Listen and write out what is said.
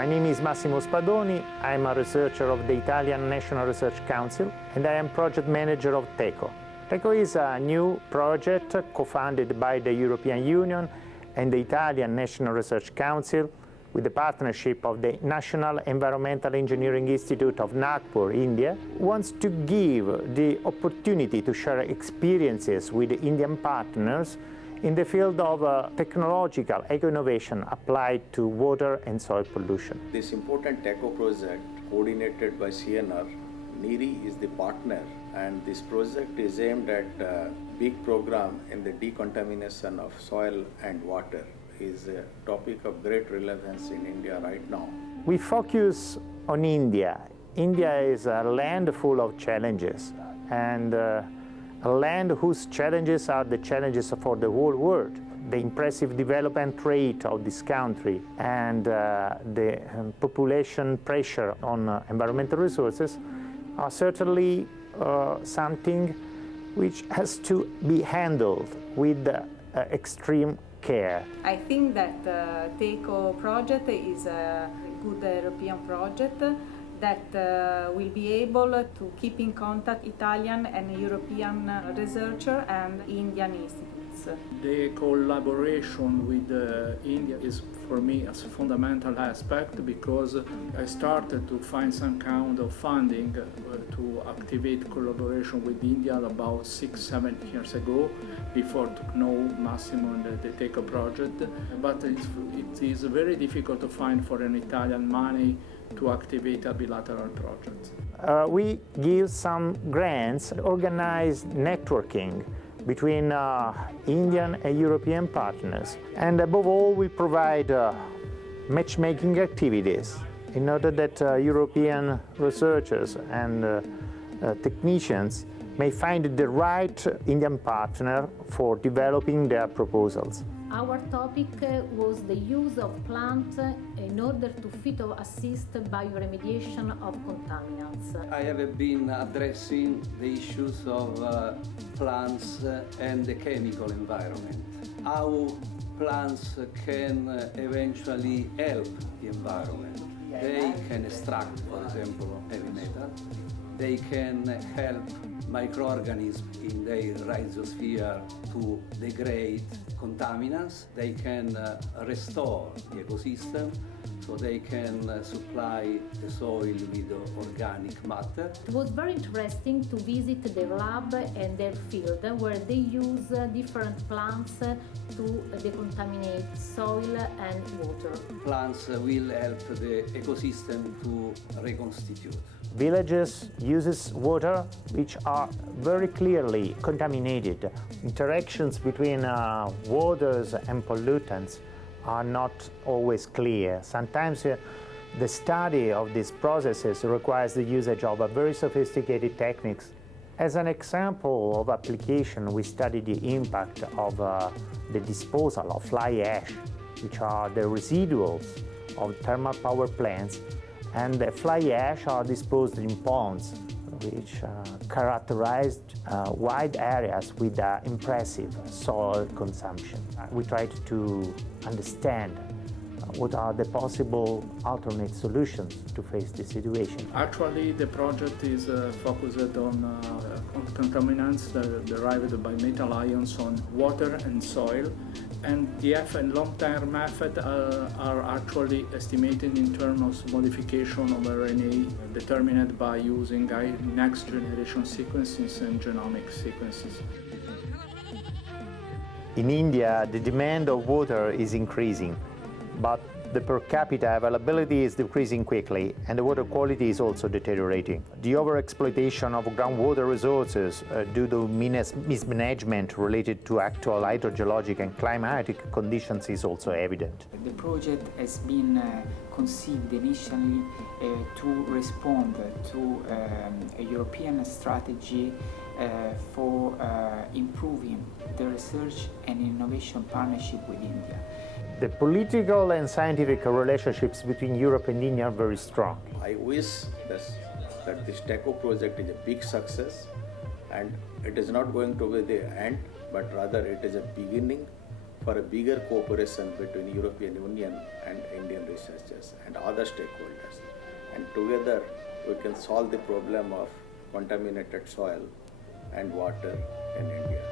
My name is Massimo Spadoni. I'm a researcher of the Italian National Research Council, and I am project manager of TECO. TECO is a new project co-funded by the European Union and the Italian National Research Council with the partnership of the National Environmental Engineering Institute of Nagpur, India, wants to give the opportunity to share experiences with the Indian partners in the field of technological eco-innovation applied to water and soil pollution. This important TECO project, coordinated by CNR, NIRI is the partner, and this project is aimed at a big program in the decontamination of soil and water. Is a topic of great relevance in India right now. We focus on India. India is a land full of challenges, and a land whose challenges are the challenges for the whole world. The impressive development rate of this country and the population pressure on environmental resources are certainly something which has to be handled with extreme care. I think that the TECO project is a good European project that will be able to keep in contact Italian and European researchers and Indian institutes. The collaboration with India is for me a fundamental aspect because I started to find some kind of funding to activate collaboration with India about 6-7 years ago, before to know Massimo and the TECO project. But it is very difficult to find for an Italian money to activate a bilateral project. We give some grants, organize networking between Indian and European partners. And above all, we provide matchmaking activities in order that European researchers and technicians may find the right Indian partner for developing their proposals. Our topic was the use of plants in order to phytoassist bioremediation of contaminants. I have been addressing the issues of plants and the chemical environment. How plants can eventually help the environment. They can extract, for example, heavy metal. They can help microorganisms in their rhizosphere to degrade contaminants. They can restore the ecosystem, so they can supply the soil with organic matter. It was very interesting to visit their lab and their field where they use different plants to decontaminate soil and water. Plants will help the ecosystem to reconstitute. Villages uses water which are very clearly contaminated. Interactions between waters and pollutants are not always clear. Sometimes the study of these processes requires the usage of very sophisticated techniques. As an example of application, we studied the impact of the disposal of fly ash, which are the residuals of thermal power plants, and the fly ash are disposed in ponds, which characterized wide areas with impressive soil consumption. We tried to understand what are the possible alternate solutions to face this situation. Actually, the project is focused on contaminants derived by metal ions on water and soil, and the and long-term method are actually estimated in terms of modification of RNA determined by using next-generation sequences and genomic sequences. In India, the demand of water is increasing, but the per capita availability is decreasing quickly, and the water quality is also deteriorating. The overexploitation of groundwater resources due to mismanagement related to actual hydrogeologic and climatic conditions is also evident. The project has been conceived initially to respond to a European strategy for improving the research and innovation partnership with India. The political and scientific relationships between Europe and India are very strong. I wish that this TECO project is a big success, and it is not going to be the end, but rather it is a beginning for a bigger cooperation between European Union and Indian researchers and other stakeholders. And together we can solve the problem of contaminated soil and water in India.